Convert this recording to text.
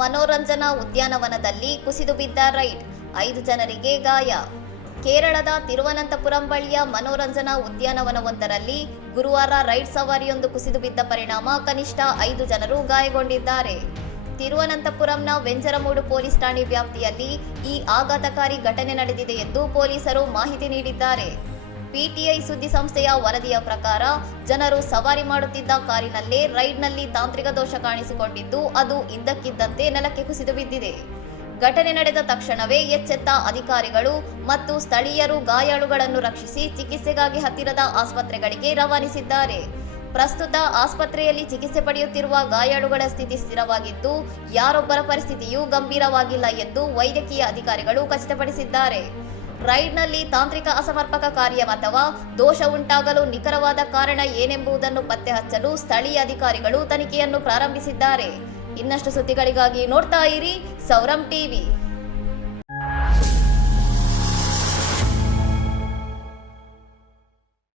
ಮನೋರಂಜನಾ ಉದ್ಯಾನವನದಲ್ಲಿ ಕುಸಿದು ಬಿದ್ದ ರೈಡ್, 5 ಜನರಿಗೆ ಗಾಯ. ಕೇರಳದ ತಿರುವನಂತಪುರಂ ಬಳಿಯ ಮನೋರಂಜನಾ ಉದ್ಯಾನವನವೊಂದರಲ್ಲಿ ಗುರುವಾರ ರೈಡ್ ಸವಾರಿಯೊಂದು ಕುಸಿದು ಬಿದ್ದ ಪರಿಣಾಮ ಕನಿಷ್ಠ 5 ಜನರು ಗಾಯಗೊಂಡಿದ್ದಾರೆ. ತಿರುವನಂತಪುರಂನ ವೆಂಜರಮೂಡು ಪೊಲೀಸ್ ಠಾಣೆ ವ್ಯಾಪ್ತಿಯಲ್ಲಿ ಈ ಆಘಾತಕಾರಿ ಘಟನೆ ನಡೆದಿದೆ ಎಂದು ಪೊಲೀಸರು ಮಾಹಿತಿ ನೀಡಿದ್ದಾರೆ. ಪಿಟಿಐ ಸುದ್ದಿ ಸಂಸ್ಥೆಯ ವರದಿಯ ಪ್ರಕಾರ, ಜನರು ಸವಾರಿ ಮಾಡುತ್ತಿದ್ದ ಕಾರಿನಲ್ಲೇ ರೈಡ್ನಲ್ಲಿ ತಾಂತ್ರಿಕ ದೋಷ ಕಾಣಿಸಿಕೊಂಡಿದ್ದು, ಅದು ಇದ್ದಕ್ಕಿದ್ದಂತೆ ನೆಲಕ್ಕೆ ಕುಸಿದು ಬಿದ್ದಿದೆ. ಘಟನೆ ನಡೆದ ತಕ್ಷಣವೇ ಎಚ್ಚೆತ್ತ ಅಧಿಕಾರಿಗಳು ಮತ್ತು ಸ್ಥಳೀಯರು ಗಾಯಾಳುಗಳನ್ನು ರಕ್ಷಿಸಿ ಚಿಕಿತ್ಸೆಗಾಗಿ ಹತ್ತಿರದ ಆಸ್ಪತ್ರೆಗಳಿಗೆ ರವಾನಿಸಿದ್ದಾರೆ. ಪ್ರಸ್ತುತ ಆಸ್ಪತ್ರೆಯಲ್ಲಿ ಚಿಕಿತ್ಸೆ ಪಡೆಯುತ್ತಿರುವ ಗಾಯಾಳುಗಳ ಸ್ಥಿತಿ ಸ್ಥಿರವಾಗಿದ್ದು, ಯಾರೊಬ್ಬರ ಪರಿಸ್ಥಿತಿಯೂ ಗಂಭೀರವಾಗಿಲ್ಲ ಎಂದು ವೈದ್ಯಕೀಯ ಅಧಿಕಾರಿಗಳು ಖಚಿತಪಡಿಸಿದ್ದಾರೆ. ರೈಡ್ನಲ್ಲಿ ತಾಂತ್ರಿಕ ಅಸಮರ್ಪಕ ಕಾರ್ಯ ಅಥವಾ ದೋಷ ಉಂಟಾಗಲು ನಿಖರವಾದ ಕಾರಣ ಏನೆಂಬುದನ್ನು ಪತ್ತೆ ಹಚ್ಚಲು ಸ್ಥಳೀಯ ಅಧಿಕಾರಿಗಳು ತನಿಖೆಯನ್ನು ಪ್ರಾರಂಭಿಸಿದ್ದಾರೆ. ಇನ್ನಷ್ಟು ಸುದ್ದಿಗಳಿಗಾಗಿ ನೋಡ್ತಾ ಇರಿ ಸೌರಂ ಟಿವಿ.